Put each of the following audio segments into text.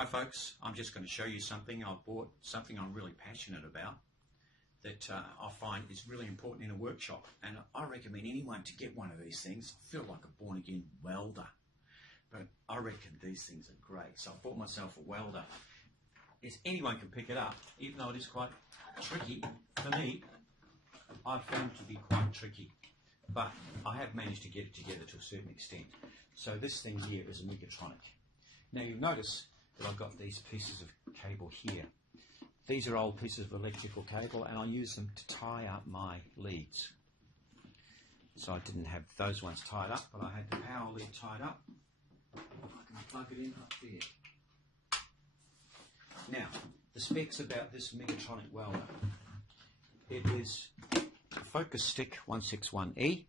Hi folks, I'm just going to show you something. I bought something I'm really passionate about that I find is really important in a workshop, and I recommend anyone to get one of these things. I feel like a born-again welder, but I reckon these things are great. So I bought myself a welder. Anyone can pick it up, even though it is quite tricky. For me, I found it to be quite tricky, but I have managed to get it together to a certain extent. So this thing here is a Migatronic. Now you'll notice that I've got these pieces of cable here. These are old pieces of electrical cable, and I use them to tie up my leads. So I didn't have those ones tied up, but I had the power lead tied up. I can plug it in up there. Now, the specs about this Migatronic welder. It is a focus stick 161E.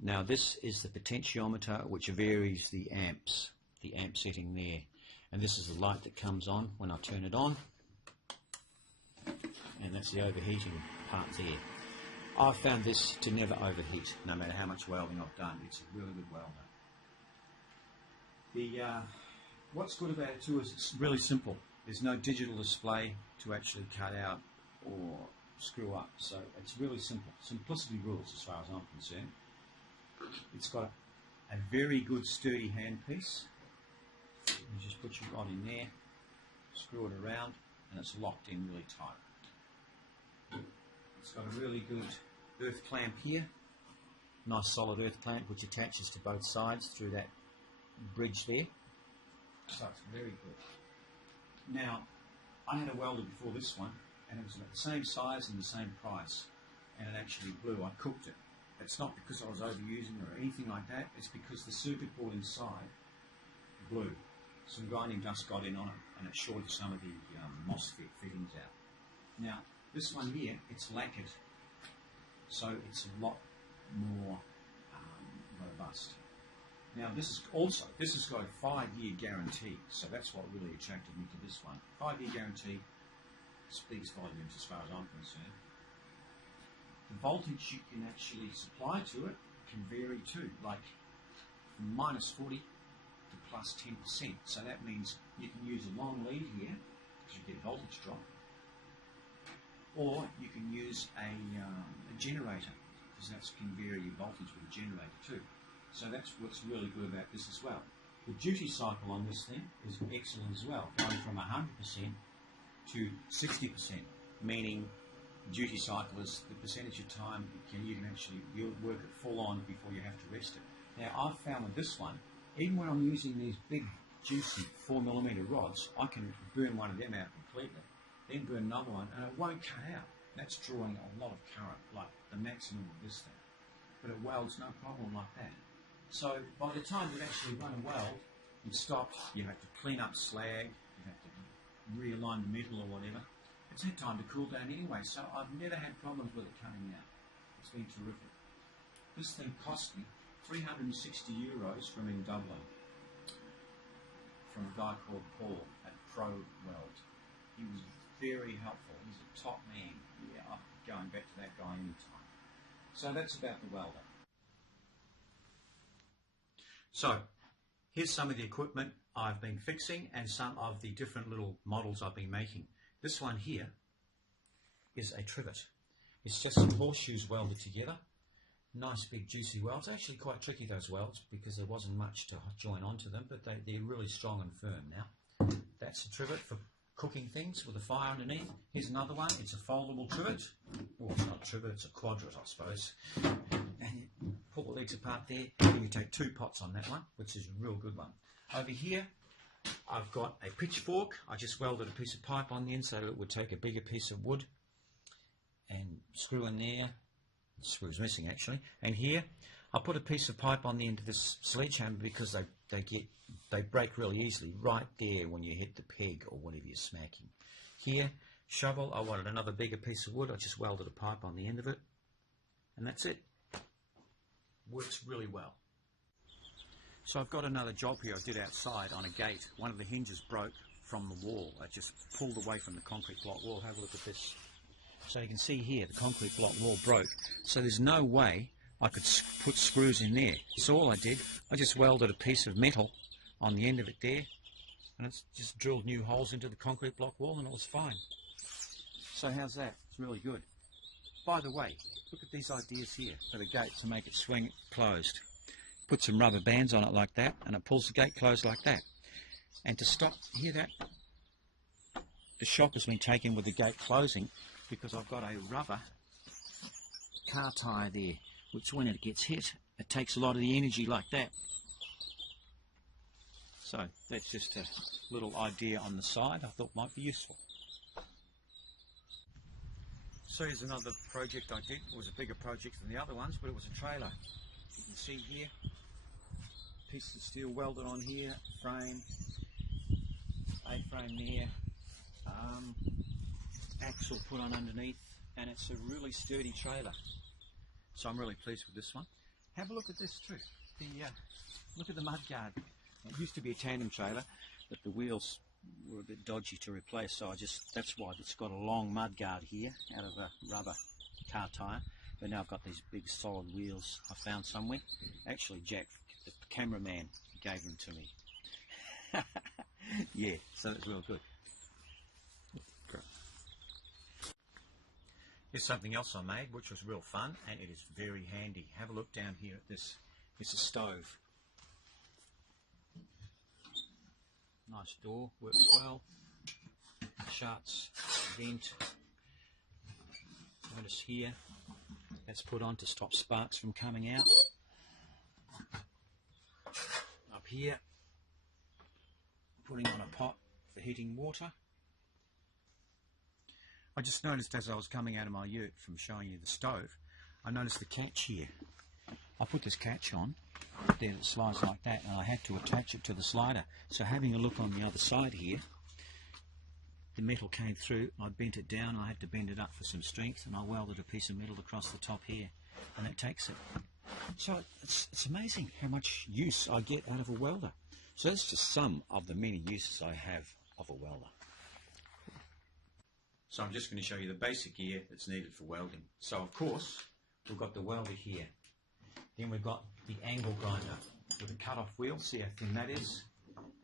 Now this is the potentiometer which varies the amp setting there. And this is the light that comes on when I turn it on. And that's the overheating part there. I've found this to never overheat, no matter how much welding I've done. It's a really good welder. What's good about it too is it's really simple. There's no digital display to actually cut out or screw up. So it's really simple. Simplicity rules as far as I'm concerned. It's got a very good sturdy handpiece. You just put your rod in there, screw it around, and it's locked in really tight. It's got a really good earth clamp here, nice solid earth clamp which attaches to both sides through that bridge there. So it's very good. Now, I had a welder before this one, and it was about the same size and the same price, and it actually blew. I cooked it. It's not because I was overusing it or anything like that, it's because the circuit board inside blew. Some grinding dust got in on it, and it shorted some of the MOSFET fittings out. Now, this one here, it's lacquered, so it's a lot more robust. Now, this has got a 5-year guarantee, so that's what really attracted me to this one. 5-year guarantee speaks volumes as far as I'm concerned. The voltage you can actually supply to it can vary too, like from -40 to +10%. So that means you can use a long lead here, because you get voltage drop, or you can use a generator, because that can vary your voltage with a generator too. So that's what's really good about this as well. The duty cycle on this thing is excellent as well, going from 100% to 60%, meaning duty cycle is the percentage of time you can actually work it full on before you have to rest it. Now I've found with this one, even when I'm using these big juicy 4mm rods, I can burn one of them out completely, then burn another one, and it won't cut out. That's drawing a lot of current, like the maximum of this thing. But it welds no problem like that. So by the time you actually run a weld and stop, you have to clean up slag, you have to realign the metal or whatever. It's had time to cool down anyway, so I've never had problems with it cutting out. It's been terrific. This thing cost me €360 from in Dublin, from a guy called Paul at Pro Weld. He was very helpful. He's a top man. Yeah, I'm going back to that guy anytime. So that's about the welder. So here's some of the equipment I've been fixing and some of the different little models I've been making. This one here is a trivet. It's just some horseshoes welded together. Nice big juicy welds. Actually quite tricky, those welds, because there wasn't much to join onto them, but they're really strong and firm now. That's a trivet for cooking things with a fire underneath. Here's another one. It's a foldable trivet. Well, it's not a trivet, it's a quadrat, I suppose. And you pull the legs apart there, and you take 2 pots on that one, which is a real good one. Over here, I've got a pitchfork. I just welded a piece of pipe on the end so that it would take a bigger piece of wood and screw in there. The screw's missing actually. And here, I put a piece of pipe on the end of this sledgehammer because they break really easily right there when you hit the peg or whatever you're smacking. Here, shovel, I wanted another bigger piece of wood. I just welded a pipe on the end of it, and that's it. Works really well. So I've got another job here I did outside on a gate. One of the hinges broke from the wall. I just pulled away from the concrete block wall. Have a look at this. So you can see here the concrete block wall broke. So there's no way I could put screws in there. So all I did, I just welded a piece of metal on the end of it there, and it's just drilled new holes into the concrete block wall and it was fine. So how's that? It's really good. By the way, look at these ideas here for the gate to make it swing closed. Put some rubber bands on it like that and it pulls the gate closed like that. And to stop, hear that? The shock has been taken with the gate closing because I've got a rubber car tyre there, which when it gets hit, it takes a lot of the energy like that. So that's just a little idea on the side I thought might be useful. So here's another project I did. It was a bigger project than the other ones, but it was a trailer. You can see here, piece of steel welded on here, frame, A-frame there, axle put on underneath, and it's a really sturdy trailer. So I'm really pleased with this one. Have a look at this too. Look at the mudguard. It used to be a tandem trailer, but the wheels were a bit dodgy to replace, so that's why it's got a long mudguard here out of a rubber car tyre. But now I've got these big solid wheels I found somewhere. Actually, Jack, the cameraman, gave them to me. Yeah, so it's real good. Here's something else I made, which was real fun, and it is very handy. Have a look down here at this. It's a stove. Nice door, works well. Shuts, vent. Notice here, that's put on to stop sparks from coming out. Up here, putting on a pot for heating water. I just noticed as I was coming out of my ute from showing you the stove, I noticed the catch here. I put this catch on, then it slides like that, and I had to attach it to the slider. So having a look on the other side here, the metal came through, I bent it down, I had to bend it up for some strength, and I welded a piece of metal across the top here, and it takes it. So it's amazing how much use I get out of a welder. So that's just some of the many uses I have of a welder. So I'm just going to show you the basic gear that's needed for welding. So of course, we've got the welder here. Then we've got the angle grinder with a cut-off wheel, see how thin that is,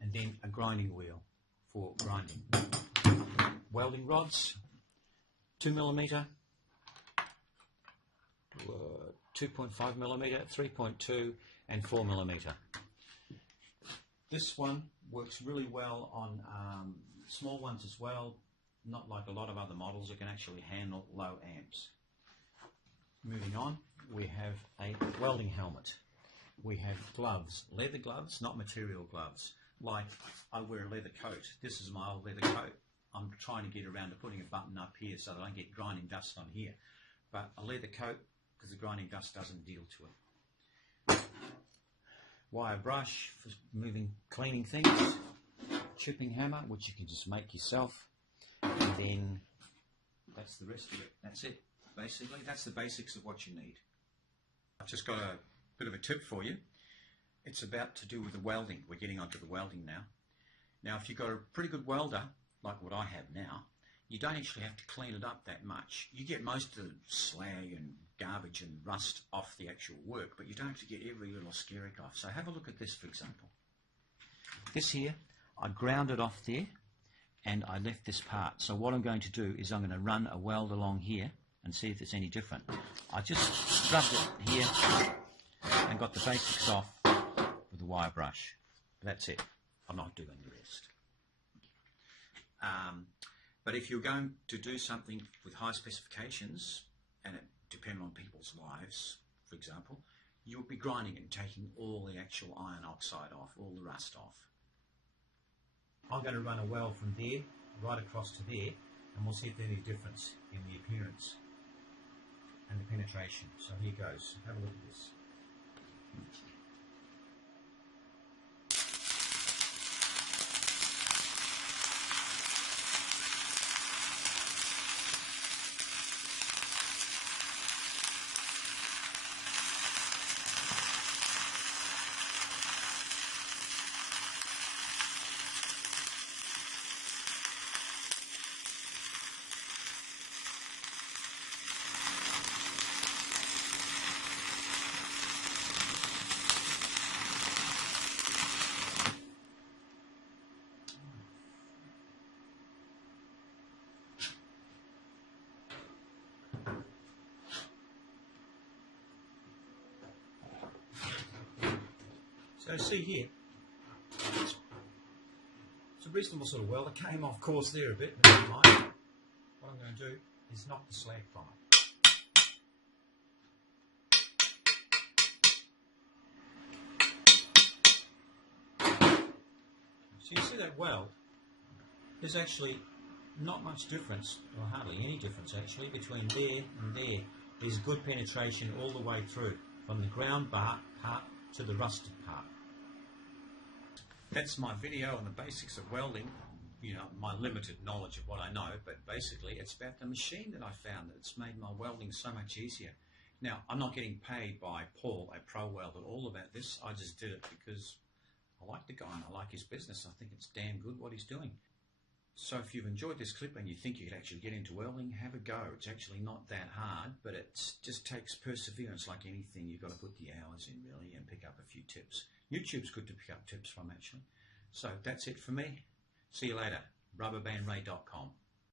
and then a grinding wheel for grinding. Welding rods, 2mm, 2.5mm, 3.2 and 4mm. This one works really well on small ones as well, not like a lot of other models that can actually handle low amps. Moving on, we have a welding helmet. We have gloves, leather gloves, not material gloves. Like I wear a leather coat. This is my old leather coat. I'm trying to get around to putting a button up here so that I don't get grinding dust on here. But a leather coat, because the grinding dust doesn't deal to it. Wire brush for moving, cleaning things. Chipping hammer, which you can just make yourself. And then that's the rest of it. That's it. Basically, that's the basics of what you need. I've just got a bit of a tip for you. It's about to do with the welding. We're getting onto the welding now. Now, if you've got a pretty good welder, like what I have now, you don't actually have to clean it up that much. You get most of the slag and garbage and rust off the actual work, but you don't have to get every little skerrick off. So have a look at this, for example. This here, I ground it off there, and I left this part. So what I'm going to do is I'm going to run a weld along here and see if it's any different. I just scrubbed it here and got the basics off with the wire brush. That's it. I'm not doing the rest. But if you're going to do something with high specifications, and it depends on people's lives, for example, you'll be grinding and taking all the actual iron oxide off, all the rust off. I'm going to run a weld from there right across to there, and we'll see if there's any difference in the appearance and the penetration. So here goes. Have a look at this. So see here, it's a reasonable sort of weld. It came off course there a bit, but never mind. What I'm going to do is knock the slag from it. So you see that weld? There's actually not much difference, or hardly any difference actually, between there and there. There's good penetration all the way through, from the ground bar part to the rusted part. That's my video on the basics of welding. You know, my limited knowledge of what I know, but basically it's about the machine that I found that's made my welding so much easier. Now, I'm not getting paid by Paul, a pro welder, all about this. I just did it because I like the guy and I like his business. I think it's damn good what he's doing. So if you've enjoyed this clip and you think you could actually get into welding, have a go. It's actually not that hard, but it just takes perseverance like anything. You've got to put the hours in really and pick up a few tips. YouTube's good to pick up tips from actually. So that's it for me. See you later. rubberbandray.com